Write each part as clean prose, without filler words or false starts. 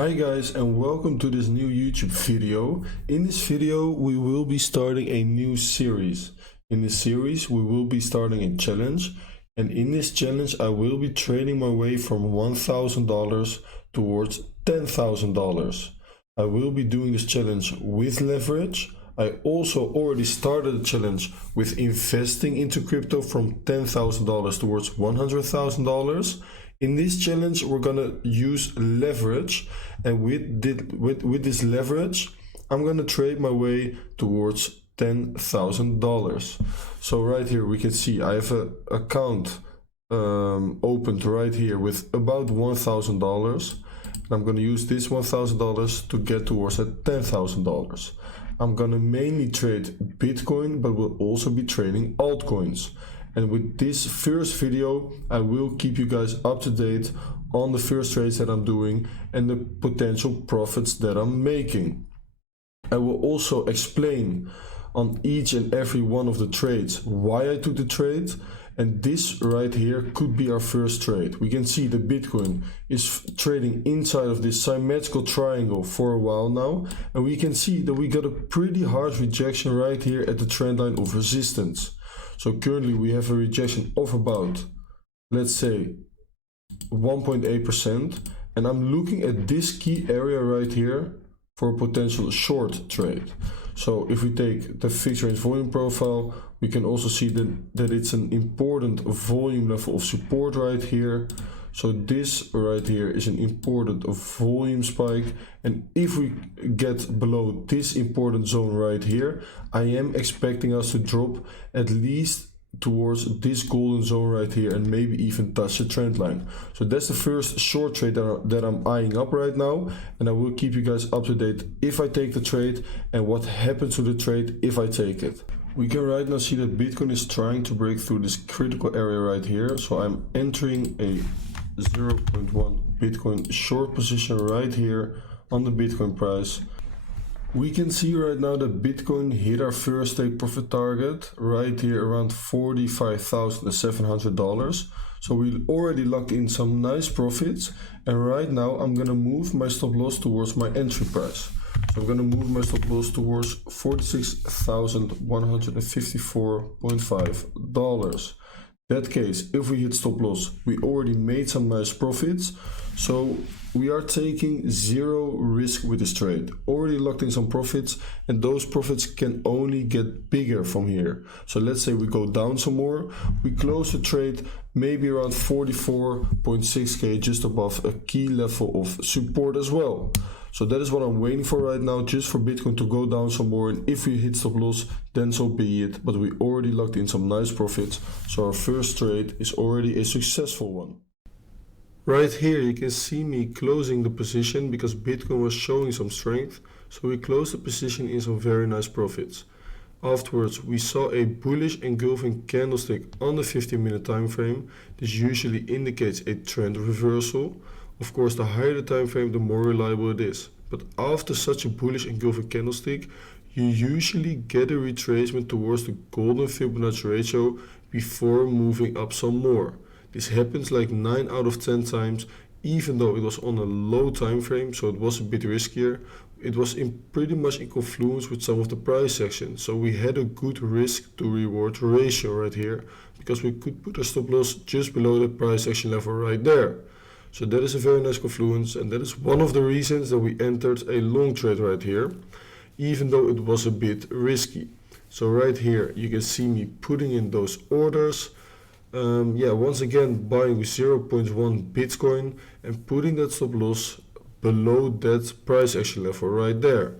Hi guys, and welcome to this new YouTube video. In this video we will be starting a new series. In this series we will be starting a challenge, and in this challenge I will be trading my way from $1,000 towards $10,000. I will be doing this challenge with leverage. I also already started the challenge with investing into crypto from $10,000 towards $100,000. In this challenge, we're gonna use leverage, and with this leverage, I'm gonna trade my way towards $10,000. So right here, we can see I have an account opened right here with about $1,000. I'm gonna use this $1,000 to get towards that $10,000. I'm gonna mainly trade Bitcoin, but will also be trading altcoins. And with this first video, I will keep you guys up to date on the first trades that I'm doing and the potential profits that I'm making. I will also explain on each and every one of the trades why I took the trade. And this right here could be our first trade. We can see the Bitcoin is trading inside of this symmetrical triangle for a while now. And we can see that we got a pretty harsh rejection right here at the trend line of resistance. So currently we have a rejection of about, let's say, 1.8%. And I'm looking at this key area right here for a potential short trade. So if we take the fixed range volume profile, we can also see that it's an important volume level of support right here. So this right here is an important volume spike, and if we get below this important zone right here, I am expecting us to drop at least towards this golden zone right here and maybe even touch the trend line. So that's the first short trade that I'm eyeing up right now, and I will keep you guys up to date if I take the trade and what happens to the trade if I take it. We can right now see that Bitcoin is trying to break through this critical area right here. So I'm entering a 0.1 Bitcoin short position right here on the Bitcoin price. We can see right now that Bitcoin hit our first take profit target right here around $45,700. So we already locked in some nice profits, and right now I'm gonna move my stop loss towards my entry price. So I'm gonna move my stop loss towards $46,154.5. That case, if we hit stop loss, we already made some nice profits. So we are taking zero risk with this trade. Already locked in some profits, and those profits can only get bigger from here. So let's say we go down some more. We close the trade maybe around 44.6k, just above a key level of support as well. So that is what I'm waiting for right now, just for Bitcoin to go down some more, and if we hit stop loss, then so be it. But we already locked in some nice profits, so our first trade is already a successful one. Right here you can see me closing the position because Bitcoin was showing some strength, so we closed the position in some very nice profits. Afterwards we saw a bullish engulfing candlestick on the 15-minute time frame. This usually indicates a trend reversal. Of course, the higher the time frame, the more reliable it is. But after such a bullish engulfing candlestick, you usually get a retracement towards the golden Fibonacci ratio before moving up some more. This happens like 9 out of 10 times, even though it was on a low time frame, so it was a bit riskier. It was pretty much in confluence with some of the price action, so we had a good risk to reward ratio right here, because we could put a stop loss just below the price action level right there. So that is a very nice confluence, and that is one of the reasons that we entered a long trade right here, even though it was a bit risky. So right here you can see me putting in those orders. Once again buying with 0.1 Bitcoin and putting that stop loss below that price action level right there.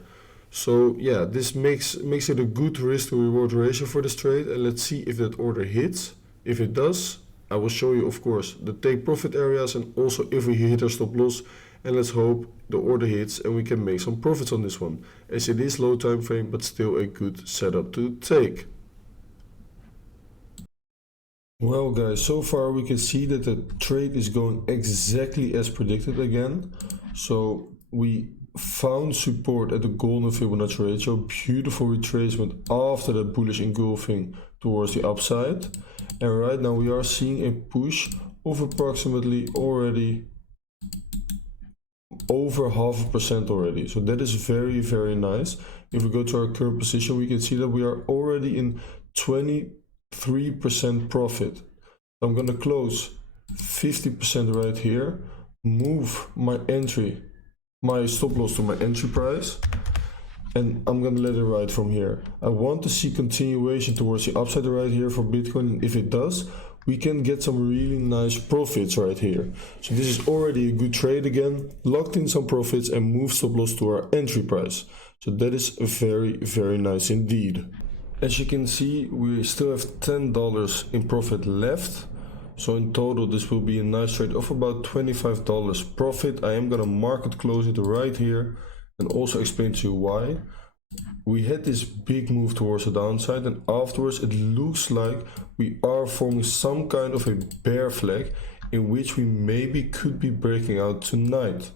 So yeah, this makes it a good risk to reward ratio for this trade, and let's see if that order hits. If it does, I will show you, of course, the take profit areas and also if we hit our stop loss, and let's hope the order hits and we can make some profits on this one, as it is low time frame but still a good setup to take. Well guys, so far we can see that the trade is going exactly as predicted again. So we found support at the golden Fibonacci ratio, beautiful retracement after that bullish engulfing towards the upside. And right now we are seeing a push of approximately already over 0.5% already. So that is very, very nice. If we go to our current position, we can see that we are already in 23% profit. I'm gonna close 50% right here, move my stop loss to my entry price, and I'm gonna let it ride from here. I want to see continuation towards the upside right here for Bitcoin, and if it does, we can get some really nice profits right here. So this is already a good trade again, locked in some profits and moved stop loss to our entry price. So that is very, very nice indeed. As you can see, we still have $10 in profit left. So in total, this will be a nice trade of about $25 profit. I am gonna market close it right here and also explain to you why. We had this big move towards the downside, and afterwards it looks like we are forming some kind of a bear flag in which we maybe could be breaking out tonight.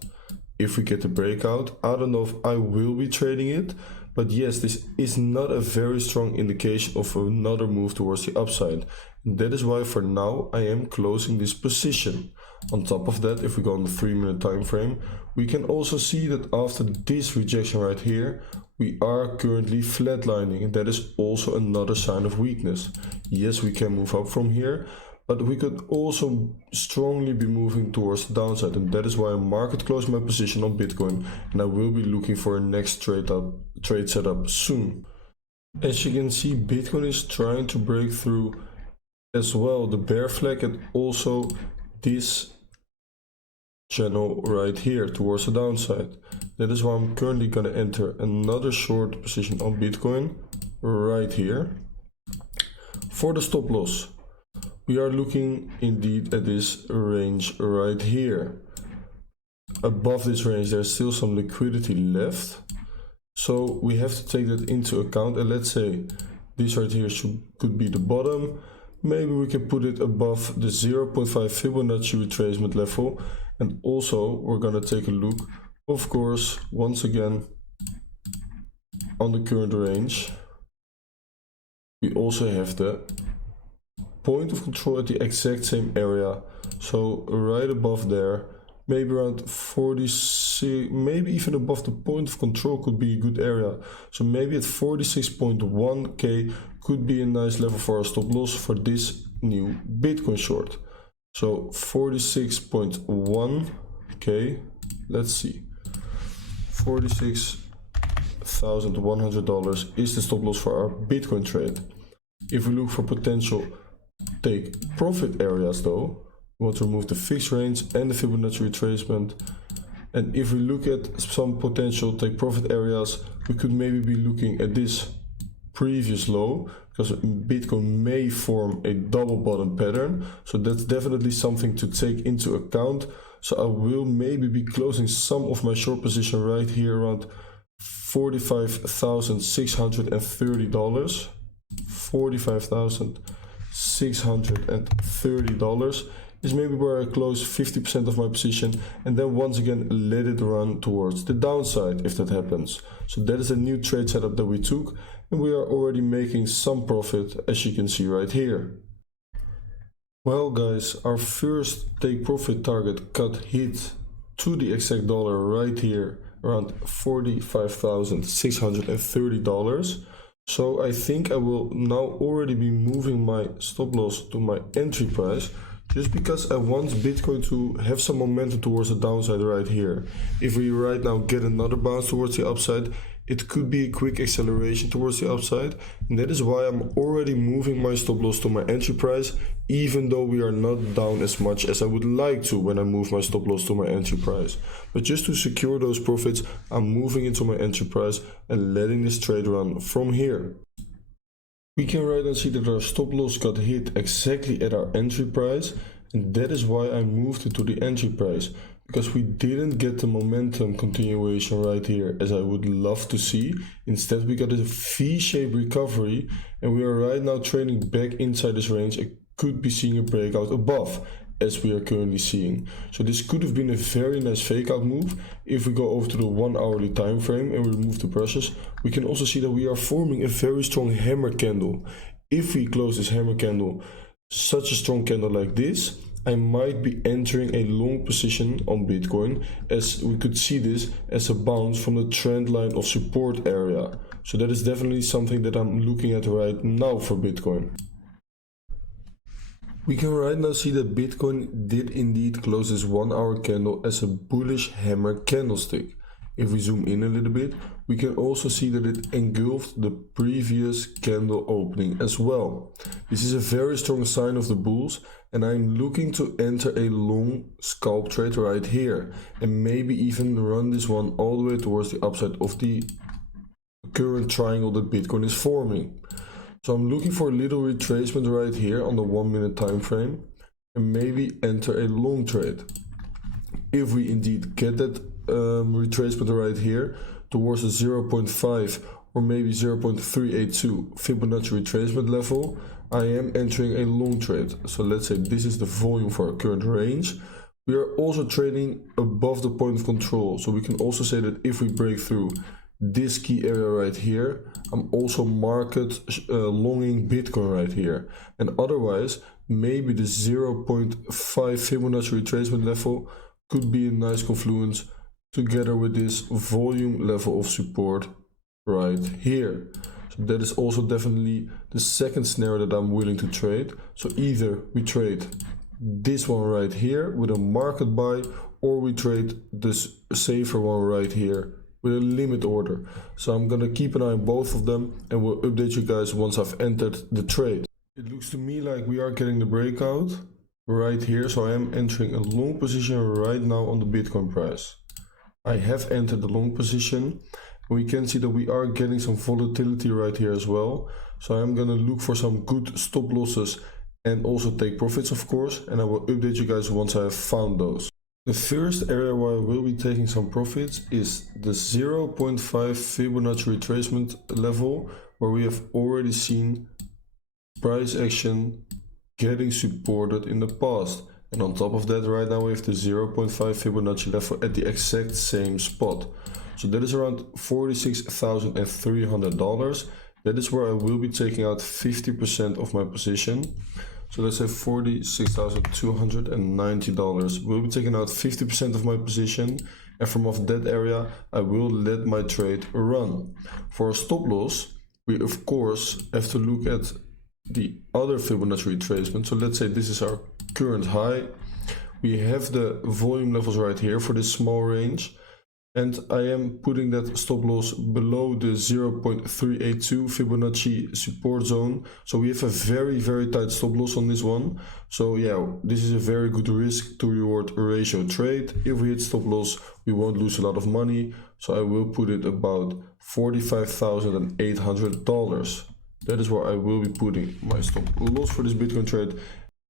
If we get the breakout, I don't know if I will be trading it, but yes, this is not a very strong indication of another move towards the upside. And that is why for now I am closing this position. On top of that, if we go on the 3-minute time frame, we can also see that after this rejection right here, we are currently flatlining, and that is also another sign of weakness. Yes, we can move up from here, but we could also strongly be moving towards the downside, and that is why I market close my position on Bitcoin, and I will be looking for a next trade setup soon. As you can see, Bitcoin is trying to break through as well the bear flag and also this channel right here towards the downside. That is why I'm currently going to enter another short position on Bitcoin right here. For the stop loss, we are looking indeed at this range right here. Above this range there's still some liquidity left, so we have to take that into account, and let's say this right here could be the bottom. Maybe we can put it above the 0.5 Fibonacci retracement level. And also we're gonna take a look, of course, once again on the current range. We also have the point of control at the exact same area, so right above there, maybe around 46, maybe even above the point of control could be a good area. So maybe at 46.1k could be a nice level for our stop loss for this new Bitcoin short. So 46.1k, let's see, $46,100 is the stop loss for our Bitcoin trade. If we look for potential take profit areas though, we want to remove the fixed range and the Fibonacci retracement. And if we look at some potential take profit areas, we could maybe be looking at this previous low, because Bitcoin may form a double bottom pattern. So that's definitely something to take into account. So I will maybe be closing some of my short position right here around $45,630. $45,630 is maybe where I close 50% of my position, and then once again let it run towards the downside if that happens. So that is a new trade setup that we took, and we are already making some profit, as you can see right here. Well guys, our first take profit target got hit to the exact dollar right here around $45,630. So I think I will now already be moving my stop loss to my entry price, just because I want Bitcoin to have some momentum towards the downside right here. If we right now get another bounce towards the upside, it could be a quick acceleration towards the upside, and that is why I'm already moving my stop loss to my entry price, even though we are not down as much as I would like to when I move my stop loss to my entry price. But just to secure those profits, I'm moving into my entry price and letting this trade run from here. We can right now see that our stop loss got hit exactly at our entry price, and that is why I moved it to the entry price, because we didn't get the momentum continuation right here as I would love to see. Instead we got a V-shaped recovery, and we are right now trading back inside this range and could be seeing a breakout above, as we are currently seeing. So this could have been a very nice fake out move. If we go over to the 1 hourly time frame and we remove the brushes, we can also see that we are forming a very strong hammer candle. If we close this hammer candle, such a strong candle like this, I might be entering a long position on Bitcoin, as we could see this as a bounce from the trend line of support area. So that is definitely something that I'm looking at right now for Bitcoin. We can right now see that Bitcoin did indeed close this 1 hour candle as a bullish hammer candlestick. If we zoom in a little bit, we can also see that it engulfed the previous candle opening as well. This is a very strong sign of the bulls, and I'm looking to enter a long scalp trade right here, and maybe even run this one all the way towards the upside of the current triangle that Bitcoin is forming. So I'm looking for a little retracement right here on the 1 minute time frame, and maybe enter a long trade. If we indeed get that retracement right here towards the 0.5 or maybe 0.382 Fibonacci retracement level, I am entering a long trade. So let's say this is the volume for our current range. We are also trading above the point of control, so we can also say that if we break through this key area right here, I'm also market longing Bitcoin right here. And otherwise, maybe the 0.5 Fibonacci retracement level could be a nice confluence together with this volume level of support right here. So that is also definitely the second scenario that I'm willing to trade. So either we trade this one right here with a market buy, or we trade this safer one right here with a limit order. So I'm gonna keep an eye on both of them, and we'll update you guys once I've entered the trade. It looks to me like we are getting the breakout right here, so I am entering a long position right now on the Bitcoin price. I have entered the long position. We can see that we are getting some volatility right here as well. So I'm gonna look for some good stop losses and also take profits, of course, and I will update you guys once I have found those. The first area where I will be taking some profits is the 0.5 Fibonacci retracement level, where we have already seen price action getting supported in the past. And on top of that, right now we have the 0.5 Fibonacci level at the exact same spot. So that is around $46,300. That is where I will be taking out 50% of my position. So let's say $46,290. We'll be taking out 50% of my position, and from off that area, I will let my trade run. For a stop loss, we of course have to look at the other Fibonacci retracement. So let's say this is our current high. We have the volume levels right here for this small range, and I am putting that stop loss below the 0.382 Fibonacci support zone. So we have a very tight stop loss on this one. So yeah, this is a very good risk to reward ratio trade. If we hit stop loss, we won't lose a lot of money. So I will put it about $45,800. That is where I will be putting my stop loss for this Bitcoin trade.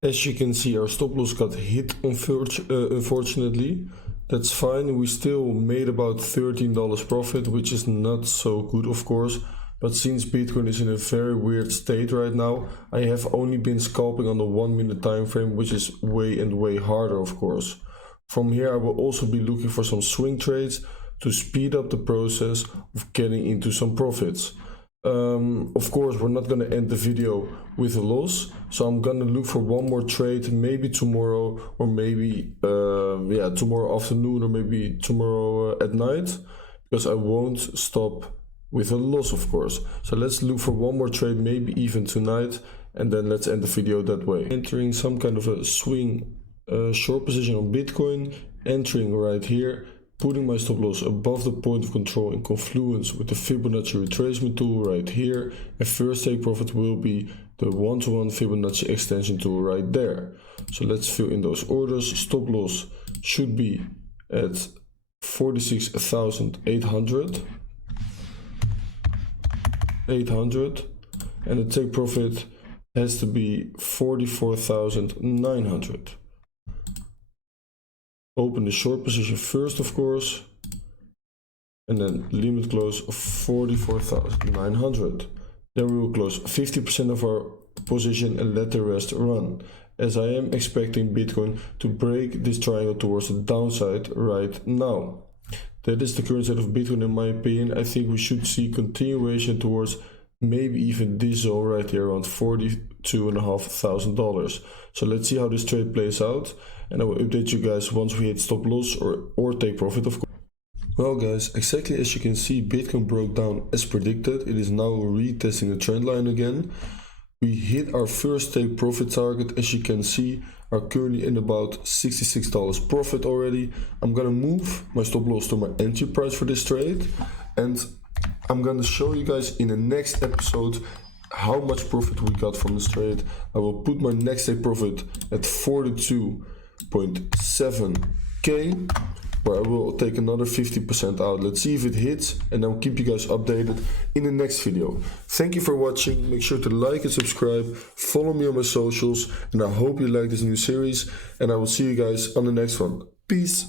As you can see, our stop loss got hit unfortunately. That's fine, we still made about $13 profit, which is not so good of course. But since Bitcoin is in a very weird state right now, I have only been scalping on the 1 minute time frame, which is way harder of course. From here I will also be looking for some swing trades to speed up the process of getting into some profits. Of course, we're not going to end the video with a loss, so I'm going to look for one more trade, maybe tomorrow, or maybe tomorrow afternoon, or maybe tomorrow at night, because I won't stop with a loss, of course. So let's look for one more trade, maybe even tonight, and then let's end the video that way. Entering some kind of a swing short position on Bitcoin, entering right here, putting my stop loss above the point of control in confluence with the Fibonacci retracement tool right here, and first take profit will be the 1-to-1 Fibonacci extension tool right there. So let's fill in those orders. Stop loss should be at 46,800, and the take profit has to be 44,900. Open the short position first, of course, and then limit close of 44,900. Then we will close 50% of our position and let the rest run, as I am expecting Bitcoin to break this triangle towards the downside right now. That is the current state of Bitcoin in my opinion. I think we should see continuation towards maybe even diesel right here around $42,500. So let's see how this trade plays out, and I will update you guys once we hit stop loss or take profit, of course. Well guys, exactly as you can see, Bitcoin broke down as predicted. It is now retesting the trend line again. We hit our first take profit target. As you can see, are currently in about $66 profit already. I'm gonna move my stop loss to my entry price for this trade, and I'm gonna show you guys in the next episode how much profit we got from this trade. I will put my next take profit at 42.7k, where I will take another 50% out. Let's see if it hits, and I'll keep you guys updated in the next video. Thank you for watching. Make sure to like and subscribe, follow me on my socials, and I hope you like this new series, and I will see you guys on the next one. Peace.